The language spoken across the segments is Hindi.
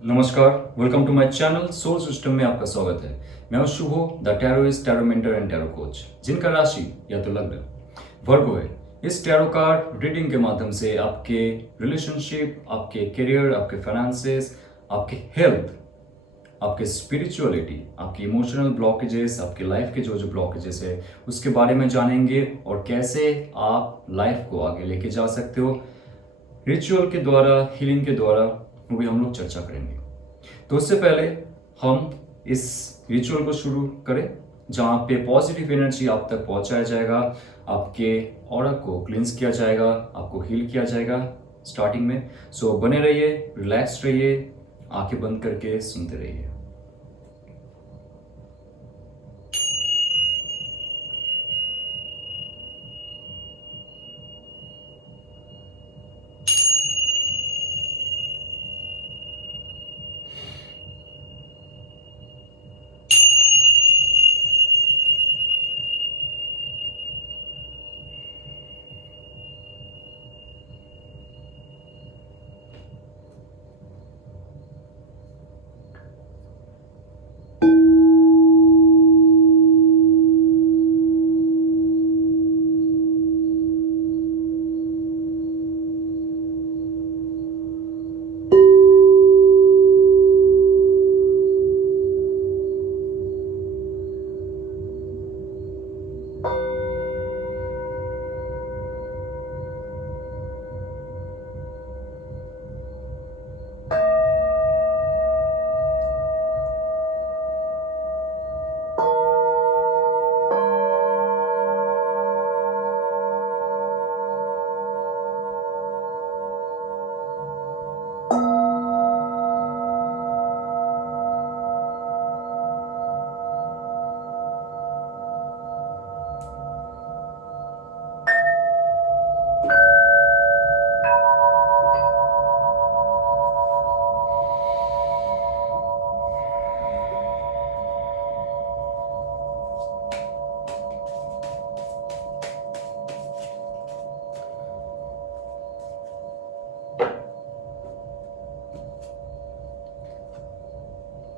नमस्कार, welcome to my channel soul system में आपका स्वागत है। मैं हूं Shubho, the tarotist, tarot mentor and tarot coach, जिनका राशि या तो लग्न वर्गो है। इस टैरो कार्ड रीडिंग के माध्यम से आपके रिलेशनशिप, आपके करियर, आपके फाइनेंसेस, आपके हेल्थ, आपके स्पिरिचुअलिटी, आपकी इमोशनल ब्लॉकेजेस, आपके लाइफ के जो जो ब्लॉकेजेस है उसके बारे में जानेंगे और कैसे आप लाइफ को आगे लेके जा सकते हो। रिचुअल के द्वारा, हीलिंग के द्वारा वो भी हम लोग चर्चा करेंगे। तो उससे पहले हम इस रिचुअल को शुरू करें जहाँ पे पॉजिटिव एनर्जी आप तक पहुँचाया जाएगा, आपके ऑरा को क्लींस किया जाएगा, आपको हील किया जाएगा स्टार्टिंग में। सो बने रहिए, रिलैक्स रहिए, आंखें बंद करके सुनते रहिए।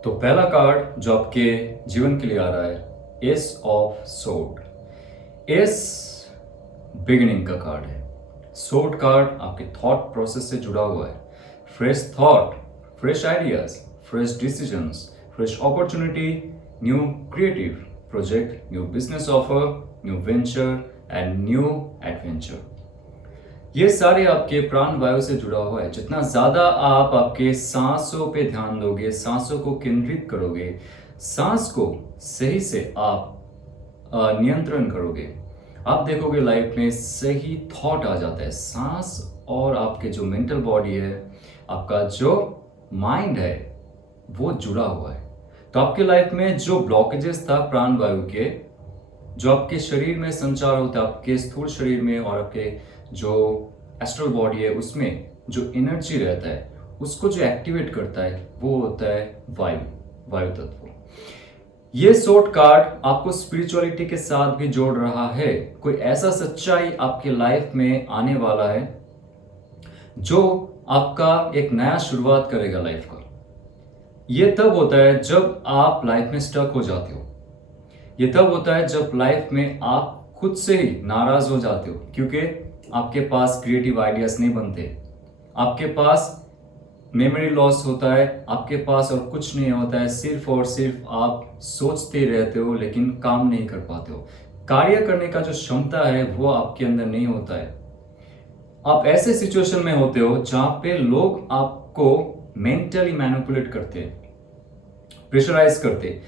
तो पहला कार्ड जो आपके जीवन के लिए आ रहा है, S of sword. S beginning का कार्ड है। सोर्ड कार्ड आपके थॉट प्रोसेस से जुड़ा हुआ है। Fresh thought, fresh ideas, fresh decisions, fresh opportunity, new creative project, new business offer, new venture and new adventure. ये सारे आपके प्राण वायु से जुड़ा हुआ है। जितना ज्यादा आप आपके सांसों पे ध्यान दोगे, सांसों को केंद्रित करोगे, सांस को सही से आप नियंत्रण करोगे, आप देखोगे लाइफ में सही थॉट आ जाता है। सांस और आपके जो मेंटल बॉडी है, आपका जो माइंड है, वो जुड़ा हुआ है। तो आपके लाइफ में जो ब्लॉकेजेस था प्राण वायु के, जो आपके शरीर में संचार होता है, आपके स्थूल शरीर में और आपके जो एस्ट्रल बॉडी है उसमें जो एनर्जी रहता है, उसको जो एक्टिवेट करता है वो होता है वायु तत्व। ये सोर्ड कार्ड आपको स्पिरिचुअलिटी के साथ भी जोड़ रहा है। कोई ऐसा सच्चाई आपके लाइफ में आने वाला है जो आपका एक नया शुरुआत करेगा लाइफ का। ये तब होता है जब आप लाइफ में स्टक हो जाते हो। ये तब होता है जब लाइफ में आप खुद से ही नाराज हो जाते हो, क्योंकि आपके पास क्रिएटिव आइडियाज नहीं बनते, आपके पास मेमोरी लॉस होता है, आपके पास और कुछ नहीं होता है, सिर्फ और सिर्फ आप सोचते रहते हो लेकिन काम नहीं कर पाते हो। कार्य करने का जो क्षमता है वो आपके अंदर नहीं होता है। आप ऐसे सिचुएशन में होते हो जहां पे लोग आपको मेंटली मैनिपुलेट करते, प्रेशराइज करते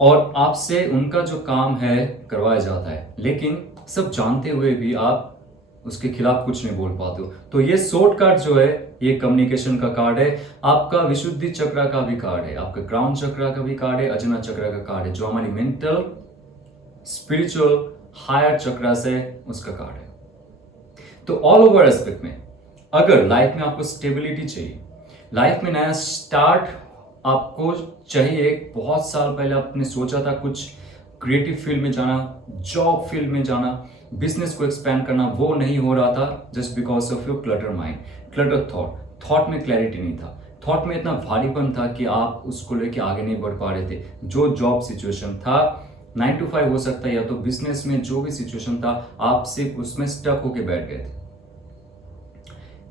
और आपसे उनका जो काम है करवाया जाता है, लेकिन सब जानते हुए भी आप उसके खिलाफ कुछ नहीं बोल पाते हो। तो ये सोर्ड कार्ड जो है, ये कम्युनिकेशन का कार्ड है। आपका विशुद्धि चक्र का भी कार्ड है, आपका क्राउन चक्र का भी कार्ड है, अजना चक्र का कार्ड है, जो हमारी मेंटल स्पिरिचुअल हायर चक्र से उसका कार्ड है। तो ऑल ओवर एस्पेक्ट में अगर लाइफ में आपको स्टेबिलिटी चाहिए, लाइफ में नया स्टार्ट आपको चाहिए, बहुत साल पहले आपने सोचा था कुछ क्रिएटिव फील्ड में जाना, जॉब फील्ड में जाना, बिजनेस को एक्सपैंड करना, वो नहीं हो रहा था just because of your clutter mind, clutter thought में क्लैरिटी नहीं था। थॉट में इतना भारीपन था कि आप उसको लेके आगे नहीं बढ़ पा रहे थे। जो जॉब सिचुएशन था 9 to 5 हो सकता है, या तो बिजनेस में जो भी सिचुएशन था आप सिर्फ उसमें स्टक होके बैठ गए थे।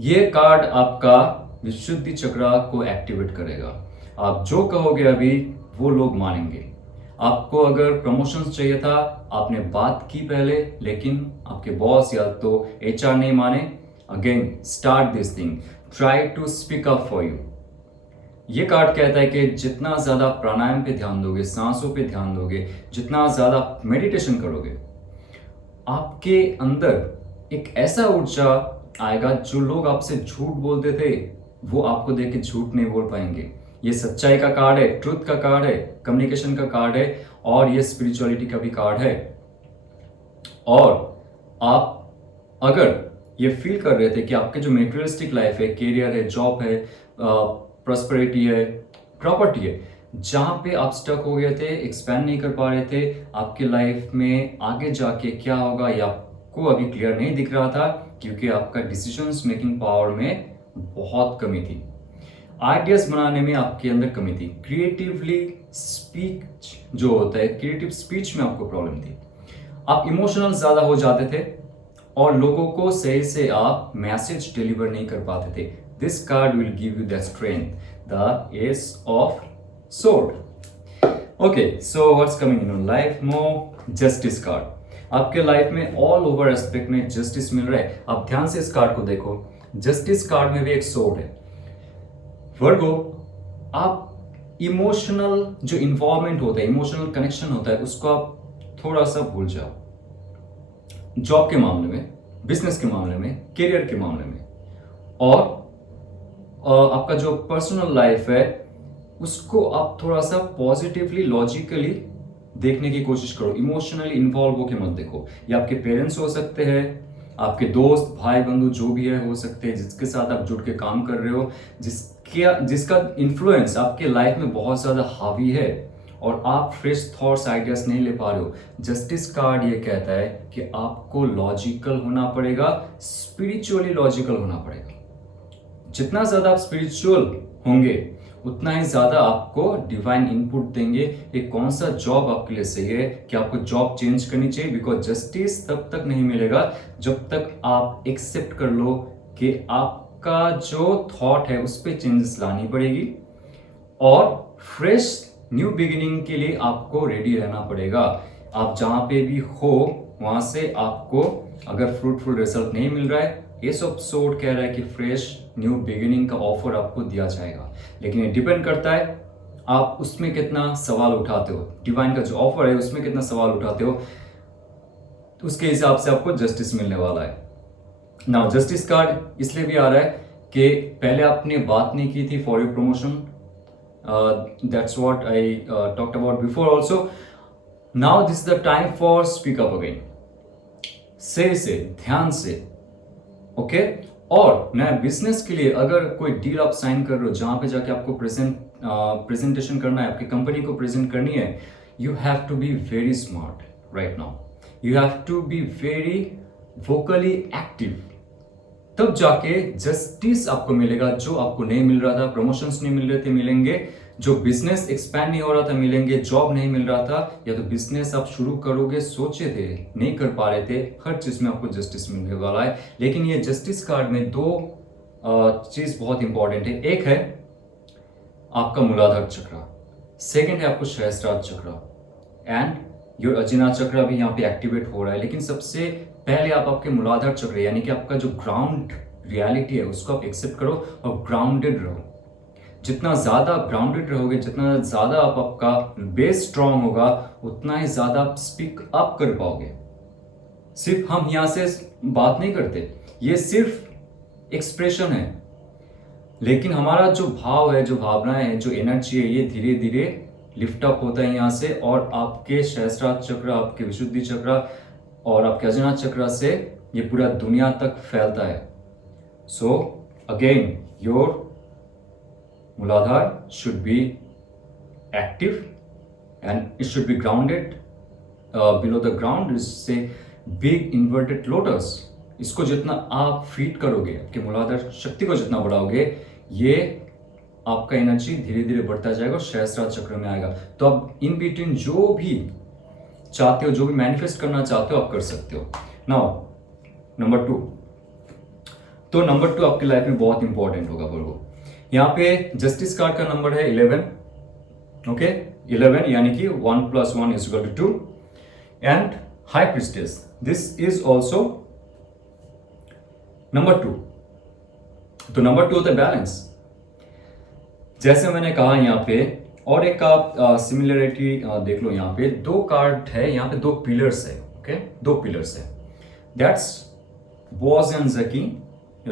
ये कार्ड आपका विशुद्धि चक्र को एक्टिवेट करेगा। आप जो कहोगे अभी वो लोग मानेंगे। आपको अगर प्रमोशंस चाहिए था, आपने बात की पहले, लेकिन आपके बॉस या तो एचआर नहीं माने। Again start this thing, try to speak up for you. ये कार्ड कहता है कि जितना ज्यादा प्राणायाम पे ध्यान दोगे, सांसों पे ध्यान दोगे, जितना ज्यादा मेडिटेशन करोगे, आपके अंदर एक ऐसा ऊर्जा आएगा जो लोग आपसे झूठ बोलते थे वो आपको देख के झूठ नहीं बोल पाएंगे। ये सच्चाई का कार्ड है, ट्रुथ का कार्ड है, कम्युनिकेशन का कार्ड है, और ये स्पिरिचुअलिटी का भी कार्ड है। और आप अगर ये फील कर रहे थे कि आपके जो मेटेरियलिस्टिक लाइफ है, कैरियर है, जॉब है, प्रॉस्पेरिटी है, प्रॉपर्टी है, जहां पे आप स्टक हो गए थे, एक्सपैंड नहीं कर पा रहे थे, आपके लाइफ में आगे जाके क्या होगा ये आपको अभी क्लियर नहीं दिख रहा था, क्योंकि आपका डिसीजंस मेकिंग पावर में बहुत कमी थी, आइडियाज बनाने में आपके अंदर कमी थी, क्रिएटिवली स्पीच जो होता है, क्रिएटिव स्पीच में आपको प्रॉब्लम थी, आप इमोशनल ज्यादा हो जाते थे और लोगों को सही से आप मैसेज डिलीवर नहीं कर पाते थे। This card will give you the strength, the S of sword. Okay, so what's coming in your life? More justice card. आपके लाइफ में ऑल ओवर एस्पेक्ट में जस्टिस मिल रहा है। आप ध्यान से इस कार्ड को देखो, जस्टिस कार्ड में भी एक सोर्ड है। वर्गो, आप इमोशनल जो इन्वॉल्वमेंट होता है, इमोशनल कनेक्शन होता है, उसको आप थोड़ा सा भूल जाओ। जॉब के मामले में, बिजनेस के मामले में, करियर के मामले में, और आपका जो पर्सनल लाइफ है उसको आप थोड़ा सा पॉजिटिवली, लॉजिकली देखने की कोशिश करो। इमोशनली इन्वॉल्व होके मत देखो। ये आपके पेरेंट्स हो सकते हैं, आपके दोस्त, भाई बंधु जो भी है हो सकते हैं, जिसके साथ आप जुड़ के काम कर रहे हो, जिसका इन्फ्लुएंस आपके लाइफ में बहुत ज्यादा हावी है और आप फ्रेश थॉट्स, आइडियाज नहीं ले पा रहे हो। जस्टिस कार्ड ये कहता है कि आपको लॉजिकल होना पड़ेगा, स्पिरिचुअली लॉजिकल होना पड़ेगा। जितना ज्यादा आप स्पिरिचुअल होंगे उतना ही ज्यादा आपको डिवाइन इनपुट देंगे कि कौन सा जॉब आपके लिए सही है, कि आपको जॉब चेंज करनी चाहिए। बिकॉज जस्टिस तब तक नहीं मिलेगा जब तक आप एक्सेप्ट कर लो कि आपका जो थॉट है उस पर चेंजेस लानी पड़ेगी, और फ्रेश न्यू बिगिनिंग के लिए आपको रेडी रहना पड़ेगा। आप जहां पे भी हो वहां से आपको अगर फ्रूटफुल रिजल्ट नहीं मिल रहा है, एस ऑफ सोर्ड कह रहा है कि फ्रेश न्यू बिगिनिंग का ऑफर आपको दिया जाएगा, लेकिन ये डिपेंड करता है आप उसमें कितना सवाल उठाते हो। डिवाइन का जो ऑफर है उसमें कितना सवाल उठाते हो, तो उसके हिसाब से आपको जस्टिस मिलने वाला है। नाउ जस्टिस कार्ड इसलिए भी आ रहा है कि पहले आपने बात नहीं की थी for your promotion, that's what I talked about before also. Now this is the time for speak up again, से ध्यान से, ओके। और नया बिजनेस के लिए अगर कोई डील आप साइन कर रहे हो जहां पे जाके आपको प्रेजेंटेशन करना है, आपकी कंपनी को प्रेजेंट करनी है, you have to be very smart right now, you have to be very vocally active, तब जाके जस्टिस आपको मिलेगा। जो आपको नहीं मिल रहा था, प्रमोशंस नहीं मिल रहे थे, मिलेंगे। जो बिजनेस एक्सपैंड नहीं हो रहा था, मिलेंगे। जॉब नहीं मिल रहा था, या तो बिजनेस आप शुरू करोगे सोचे थे नहीं कर पा रहे थे, हर चीज में आपको जस्टिस मिलने वाला है। लेकिन ये जस्टिस कार्ड में दो चीज बहुत इंपॉर्टेंट है। एक है आपका मूलाधार चक्र, सेकंड है आपको सहस्त्रार चक्र, एंड योर अजिना चक्र भी यहाँ पे एक्टिवेट हो रहा है। लेकिन सबसे पहले आप आपके मूलाधार चक्र यानी कि आपका जो ग्राउंड रियलिटी है उसको आप एक्सेप्ट करो और ग्राउंडेड रहो। जितना ज्यादा ग्राउंडेड रहोगे, जितना ज्यादा आपका बेस स्ट्रांग होगा, उतना ही ज्यादा आप स्पीक अप कर पाओगे। सिर्फ हम यहां से बात नहीं करते, ये सिर्फ एक्सप्रेशन है, लेकिन हमारा जो भाव है, जो भावनाएं हैं, जो एनर्जी है, ये धीरे धीरे लिफ्ट अप होता है यहाँ से, और आपके सहस्त्रार चक्र, आपके विशुद्धि चक्र और आपके अजना चक्र से ये पूरा दुनिया तक फैलता है। सो अगेन योर मूलाधार should be active and it should be grounded. Below the ground is say big inverted lotus. इसको जितना आप फीड करोगे, आपके मूलाधार शक्ति को जितना बढ़ाओगे, ये आपका एनर्जी धीरे धीरे बढ़ता जाएगा और सहस्त्रार चक्र में आएगा। तो आप इन बिटवीन जो भी चाहते हो, जो भी मैनिफेस्ट करना चाहते हो, आप कर सकते हो। नाउ नंबर 2, तो नंबर 2 आपकी लाइफ में बहुत इंपॉर्टेंट होगा वर्गो। यहाँ पे जस्टिस कार्ड का नंबर है 11, ओके 11 यानी कि 1 + 1 = 2 and high priestess, this is also number 2। तो नंबर 2 होता है बैलेंस। जैसे मैंने कहा यहाँ पे, और एक आप सिमिलरिटी देख लो, यहाँ पे 2 कार्ड है, यहाँ पे 2 पिलर्स है, ओके 2 पिलर्स है, that's Boaz and Jachin,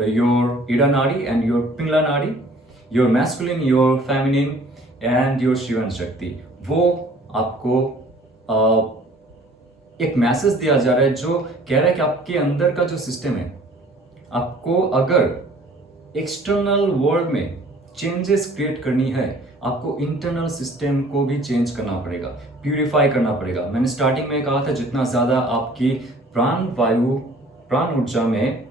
your Ida nadi and your Pingala nadi, your masculine, your feminine and your Shiva Shakti. वो आपको एक मैसेज दिया जा रहा है जो कह रहा है कि आपके अंदर का जो सिस्टम है, आपको अगर एक्सटर्नल वर्ल्ड में चेंजेस क्रिएट करनी है, आपको इंटरनल सिस्टम को भी चेंज करना पड़ेगा, प्यूरिफाई करना पड़ेगा। मैंने स्टार्टिंग में कहा था जितना ज़्यादा आपकी प्राण वायु, प्राण ऊर्जा में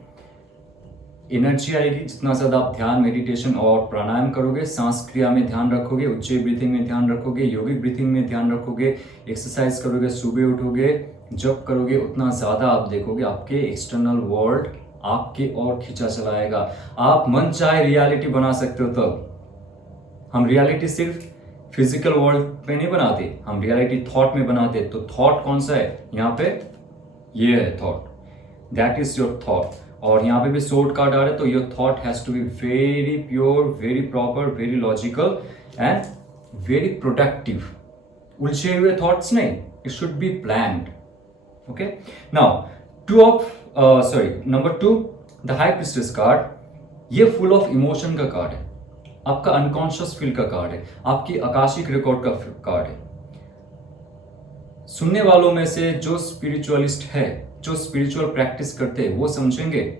एनर्जी आएगी, जितना ज़्यादा आप ध्यान, मेडिटेशन और प्राणायाम करोगे, सांस क्रिया में ध्यान रखोगे, उच्च ब्रीथिंग में ध्यान रखोगे, योगिक ब्रीथिंग में ध्यान रखोगे, एक्सरसाइज करोगे, सुबह उठोगे, जब करोगे, उतना ज़्यादा आप देखोगे आपके एक्सटर्नल वर्ल्ड आपके ओर खींचा चलाएगा। आप मन चाहे रियलिटी बना सकते हो। तब हम रियलिटी सिर्फ फिजिकल वर्ल्ड में नहीं बनाते, हम रियलिटी थॉट में बनाते। तो थॉट कौन सा है यहाँ पे? ये है thought, that is your thought. और यहाँ पे भी सोर्ड कार्ड आ रहा है, तो your thought has to be very pure, very proper, very logical and very productive. उलझे हुए थॉट्स नहीं, it should be planned. Okay, now number 2 the high priestess card, ये फुल ऑफ इमोशन का कार्ड है, आपका अनकॉन्शियस फील का कार्ड है, आपकी आकाशिक रिकॉर्ड का कार्ड है। सुनने वालों में से जो स्पिरिचुअलिस्ट है, जो स्पिरिचुअल प्रैक्टिस करते हैं, वो समझेंगे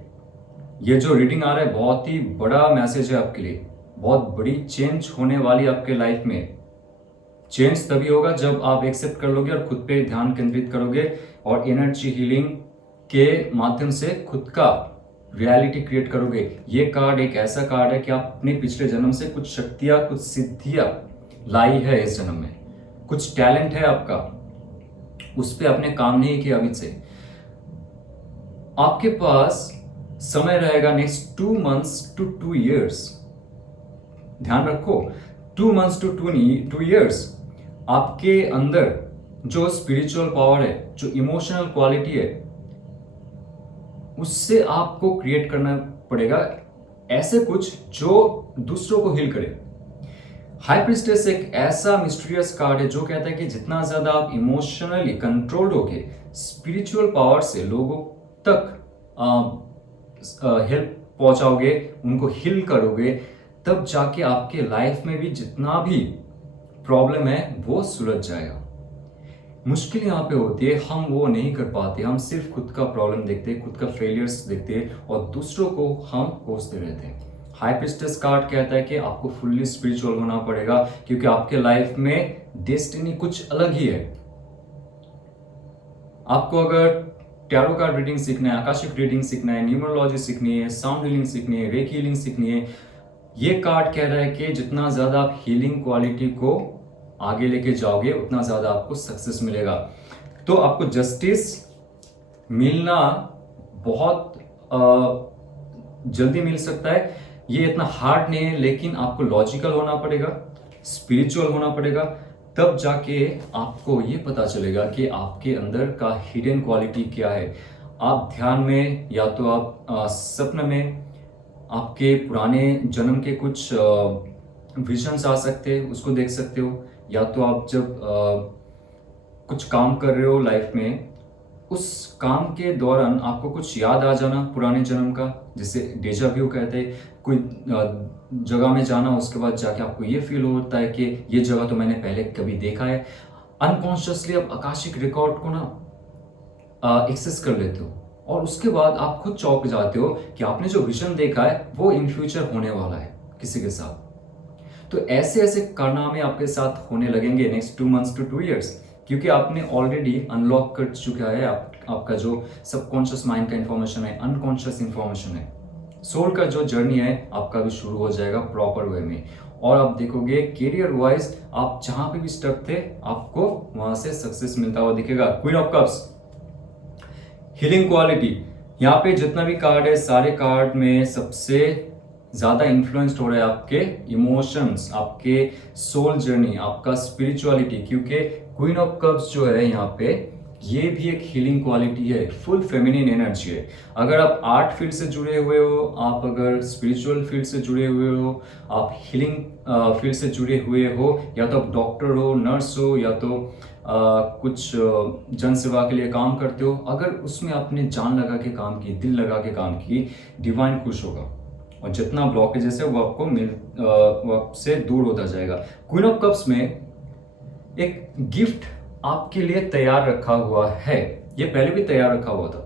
ये जो रीडिंग आ रहा है बहुत ही बड़ा मैसेज है आपके लिए, बहुत बड़ी चेंज होने वाली आपके लाइफ में। चेंज तभी होगा जब आप एक्सेप्ट कर लोगे और खुद पे ध्यान केंद्रित करोगे और एनर्जी हीलिंग के माध्यम से खुद का रियलिटी क्रिएट करोगे। ये कार्ड एक ऐसा कार्ड है कि आप अपने पिछले जन्म से कुछ शक्तियां, कुछ सिद्धियां लाई है इस जन्म में, कुछ टैलेंट है आपका, उस पर आपने काम नहीं किया अभी से। आपके पास समय रहेगा नेक्स्ट 2 months to 2 years, ध्यान रखो 2 months to 2 years। आपके अंदर जो स्पिरिचुअल पावर है, जो इमोशनल क्वालिटी है, उससे आपको क्रिएट करना पड़ेगा ऐसे कुछ जो दूसरों को हील करे। हाई प्रीस्टेस एक ऐसा मिस्टीरियस कार्ड है जो कहता है कि जितना ज्यादा आप इमोशनली कंट्रोल्ड होके स्पिरिचुअल पावर से लोगों तक हेल्प पहुंचाओगे, उनको हील करोगे, तब जाके आपके लाइफ में भी जितना भी प्रॉब्लम है वो सुलझ जाएगा। मुश्किल यहाँ पे होती है, हम वो नहीं कर पाते, हम सिर्फ खुद का प्रॉब्लम देखते हैं, खुद का फेलियर्स देखते हैं और दूसरों को हम कोसते रहते हैं। हाई प्रीस्टेस कार्ड कहता है कि आपको फुल्ली स्पिरिचुअल होना पड़ेगा, क्योंकि आपके लाइफ में डेस्टिनी कुछ अलग ही है। आपको अगर टैरो कार्ड रीडिंग सीखना है, आकाशिक रीडिंग सीखना है, न्यूमरोलॉजी सीखनी है, साउंड हीलिंग सीखनी है, रेकी हीलिंग सीखनी है, ये कार्ड कह रहा है कि जितना ज्यादा आप हीलिंग क्वालिटी को आगे लेके जाओगे उतना ज्यादा आपको सक्सेस मिलेगा। तो आपको जस्टिस मिलना बहुत जल्दी मिल सकता है, ये इतना हार्ड नहीं है, लेकिन आपको लॉजिकल होना पड़ेगा, स्पिरिचुअल होना पड़ेगा, तब जाके आपको ये पता चलेगा कि आपके अंदर का हिडन क्वालिटी क्या है। आप ध्यान में या तो आप सपने में आपके पुराने जन्म के कुछ विजन्स आ सकते हैं, उसको देख सकते हो, या तो आप जब कुछ काम कर रहे हो लाइफ में, उस काम के दौरान आपको कुछ याद आ जाना पुराने जन्म का, जिसे डेजा व्यू कहते हैं। कोई जगह में जाना, उसके बाद जाके आपको ये फील होता है कि ये जगह तो मैंने पहले कभी देखा है। अनकॉन्शियसली आप आकाशिक रिकॉर्ड को ना एक्सेस कर लेते हो और उसके बाद आप खुद चौंक जाते हो कि आपने जो विजन देखा है वो इन फ्यूचर होने वाला है किसी के साथ। तो ऐसे ऐसे कारनामे आपके साथ होने लगेंगे नेक्स्ट 2 months to 2 years, क्योंकि आपने ऑलरेडी अनलॉक कर चुका है आपका जो सबकॉन्शियस माइंड का इंफॉर्मेशन है, अनकॉन्शियस इंफॉर्मेशन है। सोल का जो जर्नी है आपका भी शुरू हो जाएगा प्रॉपर वे में। और आप देखोगे कैरियर वाइज आप जहां पे भी स्टक थे आपको वहां से सक्सेस मिलता हुआ दिखेगा। Queen of cups, healing quality, यहाँ पे जितना भी कार्ड है सारे कार्ड में सबसे ज्यादा इन्फ्लुएंस्ड हो रहा है आपके इमोशंस, आपके सोल जर्नी, आपका स्पिरिचुअलिटी, क्योंकि क्वीन ऑफ कप्स जो है यहाँ पे ये भी एक हीलिंग क्वालिटी है, फुल फेमिनिन एनर्जी है। अगर आप आर्ट फील्ड से जुड़े हुए हो, आप अगर स्पिरिचुअल फील्ड से जुड़े हुए हो, आप हीलिंग फील्ड से जुड़े हुए हो, या तो आप डॉक्टर हो, नर्स हो, या तो कुछ जन सेवा के लिए काम करते हो, अगर उसमें आपने जान लगा के काम की, दिल लगा के काम की, डिवाइन खुश होगा और जितना ब्लॉकेजेस है वो आपको वो आपसे दूर होता जाएगा। क्वीन ऑफ कप्स में एक गिफ्ट आपके लिए तैयार रखा हुआ है, ये पहले भी तैयार रखा हुआ था।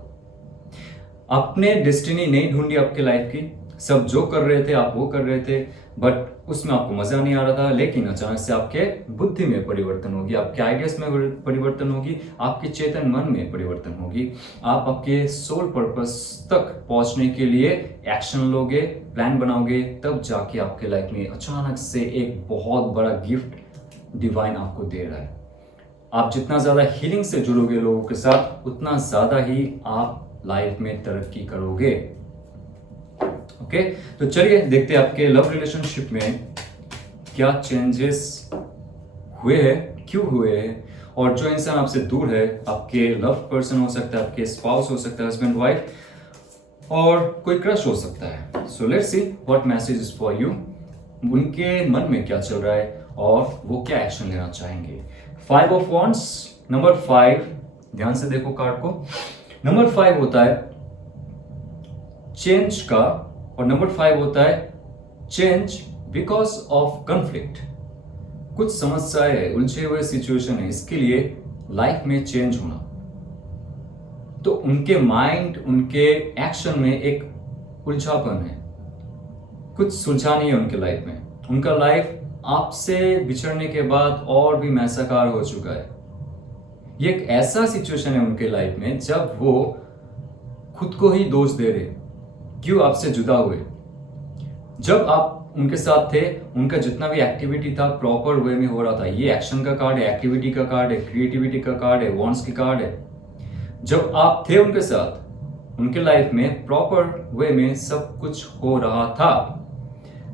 आपने डेस्टिनी नहीं ढूंढी आपके लाइफ की, सब जो कर रहे थे आप वो कर रहे थे, बट उसमें आपको मजा नहीं आ रहा था। लेकिन अचानक से आपके बुद्धि में परिवर्तन होगी, आपके आइडियाज में परिवर्तन होगी, आपके चेतन मन में परिवर्तन होगी, आप आपके सोल पर्पस तक पहुंचने के लिए एक्शन लोगे, प्लान बनाओगे, तब जाके आपके लाइफ में अचानक से एक बहुत बड़ा गिफ्ट डिवाइन आपको दे रहा है। आप जितना ज्यादा हीलिंग से जुड़ोगे लोगों के साथ, उतना ज्यादा ही आप लाइफ में तरक्की करोगे। ओके, तो चलिए देखते हैं आपके लव रिलेशनशिप में क्या चेंजेस हुए हैं, क्यों हुए हैं, और जो इंसान आपसे दूर है, आपके लव पर्सन हो सकता है, आपके स्पाउस हो सकता है, हस्बैंड वाइफ, और कोई क्रश हो सकता है। So let's see what message is for you, उनके मन में क्या चल रहा है और वो क्या एक्शन लेना चाहेंगे। 5 ऑफ वॉन्ड्स, नंबर 5, ध्यान से देखो कार्ड को। नंबर 5 होता है चेंज का, और नंबर 5 होता है चेंज बिकॉज ऑफ कॉन्फ्लिक्ट। कुछ समस्याएं है, उलझे हुए सिचुएशन है, इसके लिए लाइफ में चेंज होना। तो उनके माइंड, उनके एक्शन में एक उलझापन है, कुछ सुलझा नहीं है उनके लाइफ में। उनका लाइफ आपसे बिछड़ने के बाद और भी मैसाकार हो चुका है। ये एक ऐसा सिचुएशन है उनके लाइफ में जब वो खुद को ही दोष दे रहे, क्यों आपसे जुदा हुए। जब आप उनके साथ थे, उनका जितना भी एक्टिविटी था प्रॉपर वे में हो रहा था। ये एक्शन का कार्ड है, एक्टिविटी का कार्ड है, क्रिएटिविटी का कार्ड है, वॉन्ट्स की कार्ड है। जब आप थे उनके साथ, उनके लाइफ में प्रॉपर वे में सब कुछ हो रहा था।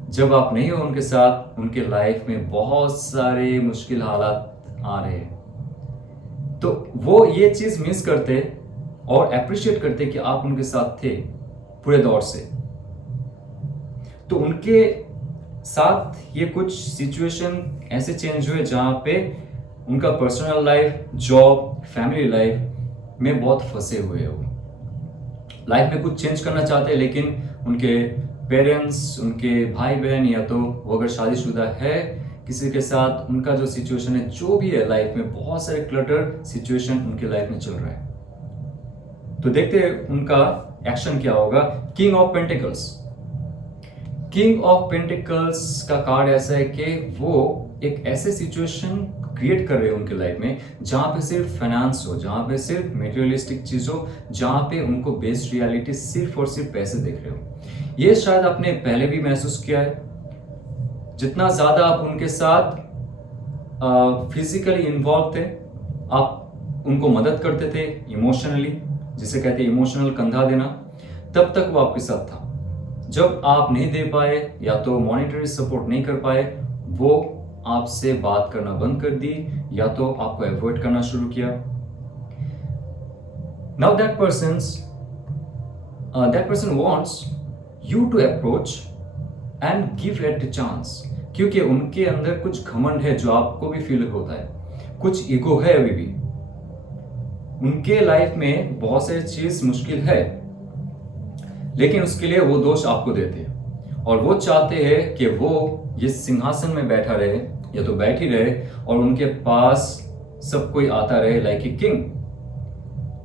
जब आप नहीं हो उनके साथ, उनके लाइफ में बहुत सारे मुश्किल हालात आ रहे हैं। तो वो ये चीज मिस करते और अप्रिशिएट करते कि आप उनके साथ थे पूरे दौर से। तो उनके साथ ये कुछ सिचुएशन ऐसे चेंज हुए जहां पे उनका personal life, job, family life में बहुत फंसे हुए हो। लाइफ में कुछ चेंज करना चाहते हैं, लेकिन उनके पेरेंट्स, उनके भाई बहन, या तो वो अगर शादीशुदा है किसी के साथ, उनका जो सिचुएशन है, जो भी है लाइफ में, बहुत सारे क्लटर सिचुएशन उनके लाइफ में चल रहा है। तो देखते हैं उनका एक्शन क्या होगा। King of pentacles, king of pentacles का कार्ड ऐसा है कि वो एक ऐसे सिचुएशन क्रिएट कर रहे हैं उनके लाइफ में जहां पे सिर्फ फाइनेंस हो, जहां पे सिर्फ मटेरियलिस्टिक चीज हो, जहां पे उनको बेस्ड रियलिटी सिर्फ और सिर्फ पैसे देख रहे हो। ये शायद आपने पहले भी महसूस किया है। जितना ज्यादा आप उनके साथ फिजिकली इन्वॉल्व थे, आप उनको मदद करते थे इमोशनली, जिसे कहते हैं इमोशनल कंधा देना, तब तक वो आपके साथ था। जब आप नहीं दे पाए या तो मॉनेटरी सपोर्ट नहीं कर पाए, वो आपसे बात करना बंद कर दी या तो आपको अवॉइड करना शुरू किया। Now that person wants you to approach and give it a chance, क्योंकि उनके अंदर कुछ घमंड है जो आपको भी फील होता है, कुछ ईगो है अभी भी। उनके लाइफ में बहुत सारी चीज मुश्किल है, लेकिन उसके लिए वो दोष आपको देते हैं और वो चाहते हैं कि वो ये सिंहासन में बैठा रहे या तो बैठी रहे और उनके पास सब कोई आता रहे लाइक ए किंग।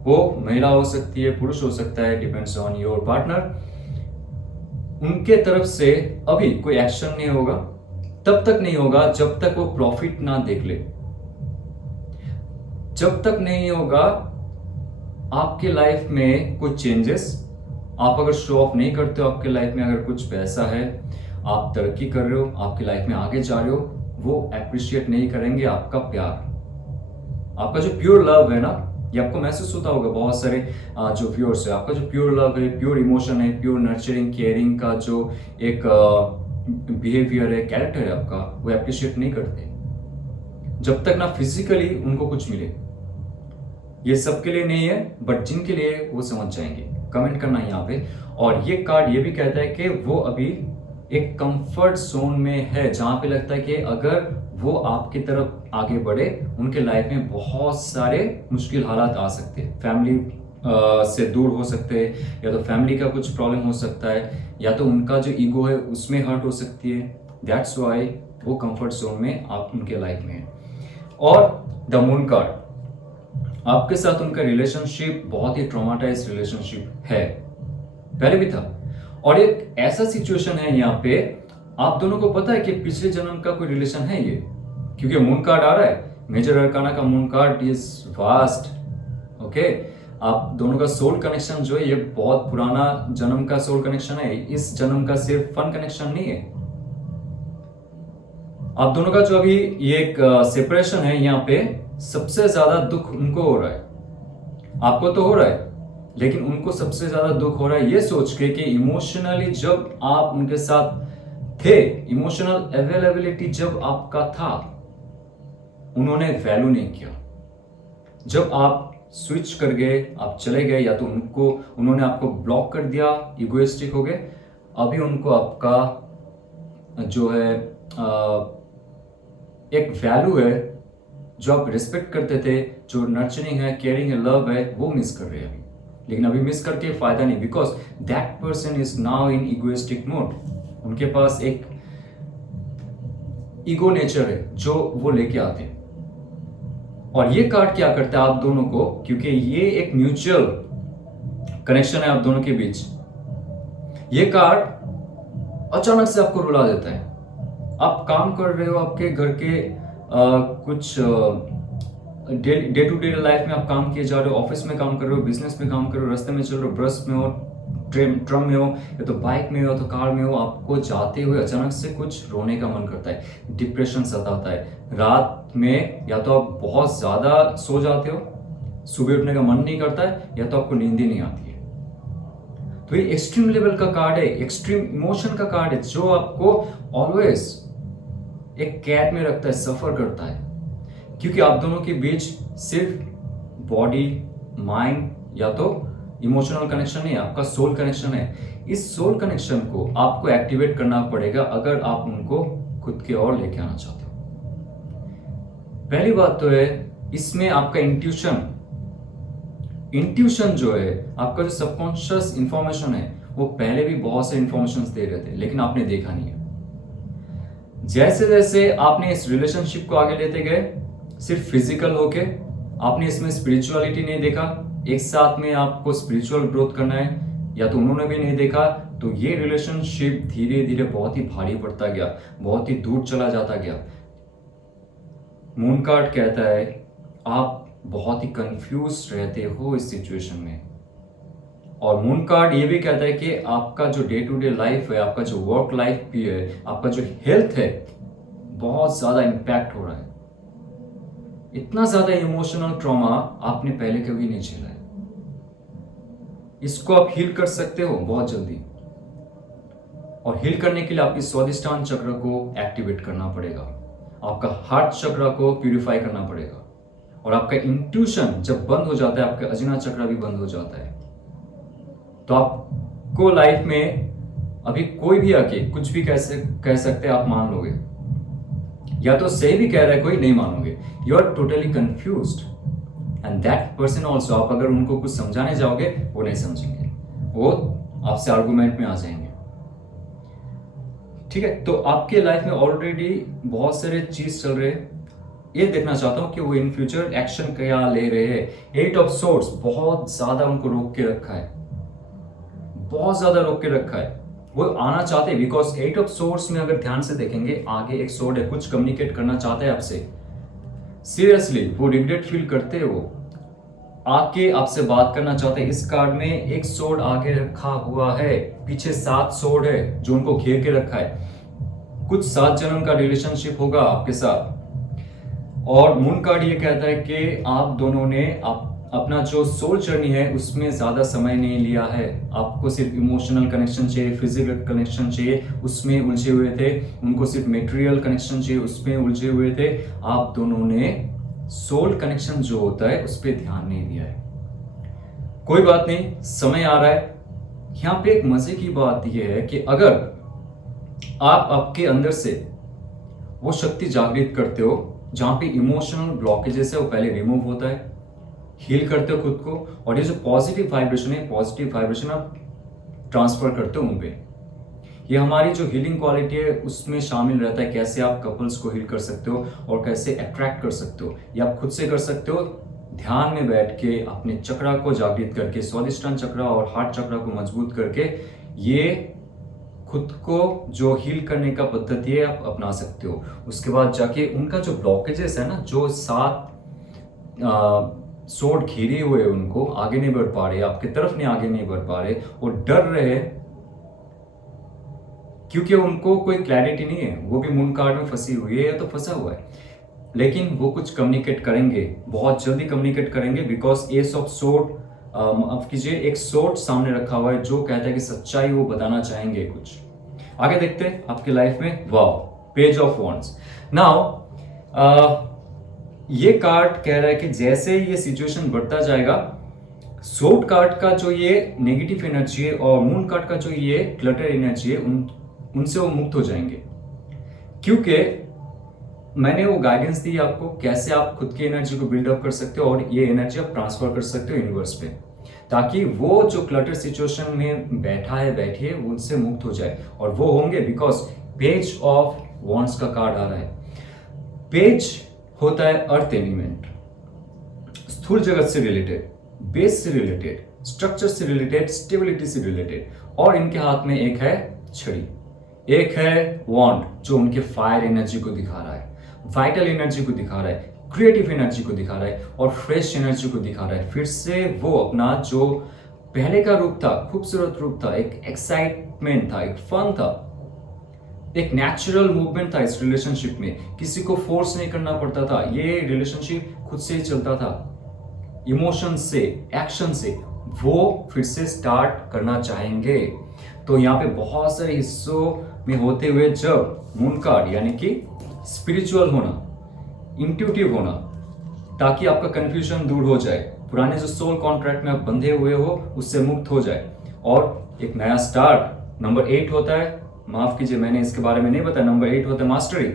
वो महिला हो सकती है, पुरुष हो सकता है, डिपेंड्स ऑन योर पार्टनर। उनके तरफ से अभी कोई एक्शन नहीं होगा, तब तक नहीं होगा जब तक वो प्रॉफिट ना देख ले, जब तक नहीं होगा आपके लाइफ में कुछ चेंजेस। आप अगर शो ऑफ नहीं करते हो, आपके लाइफ में अगर कुछ पैसा है, आप तरक्की कर रहे हो, आपकी लाइफ में आगे जा रहे हो, वो अप्रिशिएट नहीं करेंगे आपका प्यार, आपका जो प्योर लव है ना। ये आपको महसूस होता होगा, बहुत सारे जो व्यूअर्स है, आपका जो प्योर लव है, प्योर इमोशन है, प्योर नर्चरिंग केयरिंग का जो एक बिहेवियर है, कैरेक्टर है आपका, वो अप्रिशिएट नहीं करते जब तक ना फिजिकली उनको कुछ मिले। ये सबके लिए नहीं है, बट जिनके लिए वो समझ जाएंगे। कमेंट करना यहाँ पे। और ये कार्ड ये भी कहता है कि वो अभी एक कंफर्ट जोन में है, जहां पे लगता है कि अगर वो आपकी तरफ आगे बढ़े, उनके लाइफ में बहुत सारे मुश्किल हालात आ सकते हैं। फैमिली से दूर हो सकते हैं, या तो फैमिली का कुछ प्रॉब्लम हो सकता है, या तो उनका जो ईगो है उसमें हर्ट हो सकती है। दैट्स वाई वो कंफर्ट जोन में आप उनके लाइफ में है। और द मून कार्ड, आपके साथ उनका रिलेशनशिप बहुत ही ट्रॉमाटाइज रिलेशनशिप है, पहले भी था। और एक ऐसा सिचुएशन है यहाँ पे, आप दोनों को पता है कि पिछले जन्म का कोई रिलेशन है ये, क्योंकि मून कार्ड आ रहा है, मेजर अरकाना का moon card is vast. Okay, आप दोनों का सोल कनेक्शन जो है ये बहुत पुराना जन्म का सोल कनेक्शन है, इस जन्म का सिर्फ फन कनेक्शन नहीं है। आप दोनों का जो अभी ये एक सेपरेशन है, यहाँ पे सबसे ज्यादा दुख उनको हो रहा है, आपको तो हो रहा है, लेकिन उनको सबसे ज्यादा दुख हो रहा है ये सोच के कि इमोशनली जब आप उनके साथ थे, इमोशनल अवेलेबिलिटी जब आपका था, उन्होंने वैल्यू नहीं किया। जब आप स्विच कर गए, आप चले गए, या तो उन्होंने आपको ब्लॉक कर दिया, इगोइस्टिक हो गए, अभी उनको आपका जो है एक वैल्यू है, जो आप रिस्पेक्ट करते थे, जो नर्चरिंग है, केयरिंग है, लव है, वो मिस कर रहे हैं अभी। लेकिन अभी मिस करके फायदा नहीं, because that person is now in egoistic mode. उनके पास एक ईगो नेचर है जो वो लेके आते हैं। और ये कार्ड क्या करता है आप दोनों को, क्योंकि ये एक म्यूचुअल कनेक्शन है आप दोनों के बीच, ये कार्ड अचानक से आपको रुला देता है। आप काम कर रहे हो, आपके घर के कुछ डे टू डे लाइफ में आप काम किए जा रहे हो, ऑफिस में काम कर रहे हो, बिजनेस में काम कर रहे हो, रास्ते में चल रहे हो, बस में हो, ट्रम में हो, या तो बाइक में हो, तो कार में हो, आपको जाते हुए अचानक से कुछ रोने का मन करता है, डिप्रेशन सताता है। रात में या तो आप बहुत ज्यादा सो जाते हो, सुबह उठने का मन नहीं करता है, या तो आपको नींद ही नहीं आती है। तो ये एक्सट्रीम लेवल का कार्ड है, एक्सट्रीम इमोशन का कार्ड है, जो आपको ऑलवेज एक कैद में रखता है, सफर करता है, क्योंकि आप दोनों के बीच सिर्फ बॉडी माइंड या तो इमोशनल कनेक्शन नहीं है, आपका सोल कनेक्शन है। इस सोल कनेक्शन को आपको एक्टिवेट करना पड़ेगा अगर आप उनको खुद की ओर लेके आना चाहते हो। पहली बात तो है, इसमें आपका इंट्यूशन जो है, आपका जो सबकॉन्शियस इंफॉर्मेशन है, वो पहले भी बहुत से इंफॉर्मेशन दे रहे थे, लेकिन आपने देखा नहीं है। जैसे जैसे आपने इस रिलेशनशिप को आगे लेते गए, सिर्फ फिजिकल होके, आपने इसमें स्पिरिचुअलिटी नहीं देखा, एक साथ में आपको स्पिरिचुअल ग्रोथ करना है, या तो उन्होंने भी नहीं देखा, तो ये रिलेशनशिप धीरे धीरे बहुत ही भारी पड़ता गया, बहुत ही दूर चला जाता गया। मून कार्ड कहता है आप बहुत ही कंफ्यूज रहते हो इस सिचुएशन में। और मून कार्ड ये भी कहता है कि आपका जो डे टू डे लाइफ है, आपका जो वर्क लाइफ भी है, आपका जो हेल्थ है, बहुत ज्यादा इंपैक्ट हो रहा है। इतना ज्यादा इमोशनल ट्रॉमा आपने पहले कभी नहीं झेला है। इसको आप हील कर सकते हो बहुत जल्दी, और हील करने के लिए आपकी स्वादिष्टान चक्र को एक्टिवेट करना पड़ेगा, आपका हार्ट चक्र को प्यूरिफाई करना पड़ेगा, और आपका इंट्यूशन जब बंद हो जाता है, आपका अजिना चक्र भी बंद हो जाता है, तो आपको लाइफ में अभी कोई भी आके कुछ भी कह सकते हैं, आप मान लोगे, या तो सही भी कह रहा है कोई, नहीं मानोगे। You are totally confused, and that person also, आप अगर उनको कुछ समझाने जाओगे वो नहीं समझेंगे, वो आपसे आर्गुमेंट में आ जाएंगे। ठीक है, तो आपके लाइफ में ऑलरेडी बहुत सारे चीज चल रहे हैं, ये देखना चाहता हूं कि वो इन फ्यूचर एक्शन क्या ले रहे हैं। 8 ऑफ सोर्ड्स बहुत ज्यादा उनको रोक के रखा है, बहुत ज्यादा रोक के रखा है। वो आना चाहते हैं, बिकॉज 8 ऑफ सोर्ड्स में अगर ध्यान से देखेंगे, आगे एक सोर्ड है, कुछ कम्युनिकेट करना चाहते हैं आपसे। सीरियसली वो रिग्रेट फील करते हैं, वो आके आपसे बात करना चाहते हैं। इस कार्ड में एक सोर्ड आगे रखा हुआ है, पीछे 7 सोर्ड है जो उनको घेर के रखा है। कुछ 7 जन्म का रिलेशनशिप होगा आपके साथ। और मून कार्ड ये कहता है कि आप दोनों ने अपना जो सोल जर्नी है उसमें ज्यादा समय नहीं लिया है। आपको सिर्फ इमोशनल कनेक्शन चाहिए, फिजिकल कनेक्शन चाहिए, उसमें उलझे हुए थे। उनको सिर्फ मेटेरियल कनेक्शन चाहिए, उसमें उलझे हुए थे। आप दोनों ने सोल कनेक्शन जो होता है उस पर ध्यान नहीं दिया है। कोई बात नहीं, समय आ रहा है। यहाँ पे एक मजे की बात यह है कि अगर आप आपके अंदर से वो शक्ति जागृत करते हो जहां पे इमोशनल ब्लॉकेजेस है वो पहले रिमूव होता है, हील करते हो खुद को, और ये जो पॉजिटिव वाइब्रेशन है, पॉजिटिव वाइब्रेशन आप ट्रांसफर करते हो उन पे। ये हमारी जो हीलिंग क्वालिटी है उसमें शामिल रहता है कैसे आप कपल्स को हील कर सकते हो और कैसे अट्रैक्ट कर सकते हो। ये आप खुद से कर सकते हो ध्यान में बैठ के, अपने चक्रा को जागृत करके, स्वादिष्टान चक्रा और हार्ट चक्रा को मजबूत करके। ये खुद को जो हील करने का पद्धति है आप अपना सकते हो। उसके बाद जाके उनका जो ब्लॉकेजेस है ना, जो 7 सोड घिरे हुए, उनको आगे नहीं बढ़ पा रहे, आपकी तरफ नहीं आगे नहीं बढ़ पा रहे, और डर रहे क्योंकि उनको कोई क्लैरिटी नहीं है। वो भी मून कार्ड में फंसी हुई है या तो फंसा हुआ है, लेकिन वो कुछ कम्युनिकेट करेंगे, बहुत जल्दी कम्युनिकेट करेंगे। बिकॉज एस ऑफ सोड, माफ कीजिए, एक सोड सामने रखा हुआ है जो कहता है कि सच्चाई वो बताना चाहेंगे कुछ। आगे देखते हैं आपकी लाइफ में। Wow, page of wands. Now ये कार्ड कह रहा है कि जैसे ये सिचुएशन बढ़ता जाएगा, सोर्ड कार्ड का जो ये नेगेटिव एनर्जी है और मून कार्ड का जो ये क्लटर एनर्जी है, उनसे वो मुक्त हो जाएंगे। क्योंकि मैंने वो गाइडेंस दी आपको कैसे आप खुद की एनर्जी को बिल्डअप कर सकते हो और ये एनर्जी आप ट्रांसफर कर सकते हो यूनिवर्स पे, ताकि वो जो क्लटर सिचुएशन में बैठी है उनसे मुक्त हो जाए। और वो होंगे बिकॉज पेज ऑफ वॉन्ड्स का कार्ड आ रहा है। पेज होता है अर्थ एलिमेंट, स्थूल जगत से रिलेटेड, बेस से रिलेटेड, स्ट्रक्चर से रिलेटेड, स्टेबिलिटी से रिलेटेड। और इनके हाथ में एक है छड़ी, एक है वॉन्ड जो उनके फायर एनर्जी को दिखा रहा है, वाइटल एनर्जी को दिखा रहा है, क्रिएटिव एनर्जी को दिखा रहा है और फ्रेश एनर्जी को दिखा रहा है। फिर से वो अपना जो पहले का रूप था, खूबसूरत रूप था, एक एक्साइटमेंट था, एक फन था, एक नेचुरल मूवमेंट था इस रिलेशनशिप में। किसी को फोर्स नहीं करना पड़ता था, ये रिलेशनशिप खुद से ही चलता था, इमोशन से, एक्शन से। वो फिर से स्टार्ट करना चाहेंगे। तो यहाँ पे बहुत सारे हिस्सों में होते हुए जब मून कार्ड यानी कि स्पिरिचुअल होना, इंट्यूटिव होना, ताकि आपका कंफ्यूजन दूर हो जाए, पुराने जो सोल कॉन्ट्रैक्ट में आप बंधे हुए हो उससे मुक्त हो जाए और एक नया स्टार्ट। नंबर 8 होता है, माफ कीजिए मैंने इसके बारे में नहीं बताया, नंबर 8 होता है मास्टरी,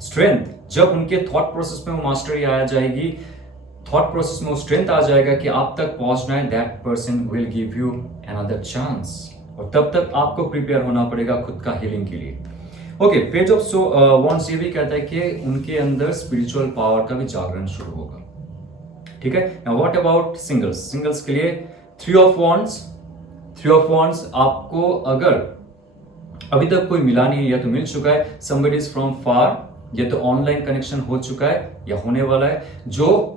स्ट्रेंथ। जब उनके थॉट प्रोसेस में वो मास्टरी आ जाएगी, थॉट प्रोसेस में वो स्ट्रेंथ आ जाएगा कि आप तक पहुंचना है, that person will give you another chance. और तब तक आपको प्रिपेयर होना पड़ेगा खुद का हीलिंग के लिए। ओके, पेज ऑफ वॉन्ड्स ये भी कहता है कि उनके अंदर स्पिरिचुअल पावर का भी जागरण शुरू होगा। ठीक है, now what about singles? Singles के लिए 3 ऑफ वॉन्ड्स। 3 ऑफ वॉन्ड्स आपको अगर अभी तक कोई मिला नहीं है या तो मिल चुका है, somebody is from far, या तो ऑनलाइन कनेक्शन हो चुका है या होने वाला है, जो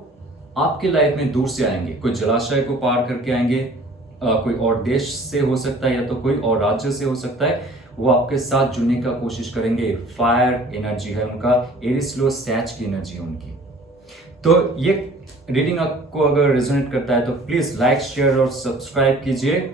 आपकी लाइफ में दूर से आएंगे, कोई जलाशय को पार करके आएंगे, कोई और देश से हो सकता है या तो कोई और राज्य से हो सकता है, वो आपके साथ जुड़ने का कोशिश करेंगे। फायर एनर्जी है उनका, एरिस लो सैच की एनर्जी है उनकी। तो ये रीडिंग आपको अगर रेजोनेट करता है तो प्लीज लाइक, शेयर और सब्सक्राइब कीजिए।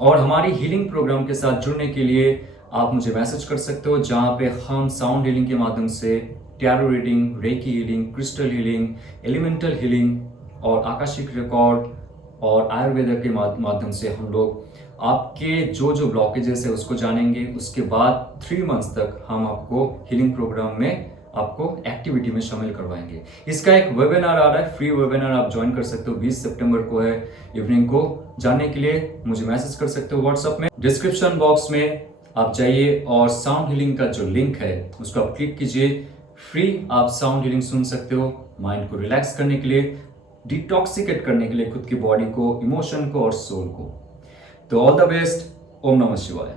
और हमारी हीलिंग प्रोग्राम के साथ जुड़ने के लिए आप मुझे मैसेज कर सकते हो, जहां पे हम साउंड हीलिंग के माध्यम से tarot reading, recce healing, crystal healing, elemental healing और आकाशिक रिकॉर्ड और आयुर्वेद के माध्यम से हम लोग आपके जो जो ब्लॉकेजेस है उसको जानेंगे। उसके बाद 3 मंथ्स तक हम आपको हीलिंग प्रोग्राम में आपको एक्टिविटी में शामिल करवाएंगे। इसका एक वेबिनार आ रहा है, फ्री वेबिनार आप ज्वाइन कर सकते हो, 20 सितंबर को है इवनिंग को। जानने के लिए मुझे मैसेज कर सकते हो व्हाट्सएप में, डिस्क्रिप्शन बॉक्स में आप जाइए और साउंड हीलिंग का जो लिंक है उसको आप क्लिक कीजिए। फ्री आप साउंड हीलिंग सुन सकते हो, माइंड को रिलैक्स करने के लिए, डिटॉक्सिकेट करने के लिए खुद की बॉडी को, इमोशन को और सोल को। तो ऑल द बेस्ट। ओम नमः शिवाय।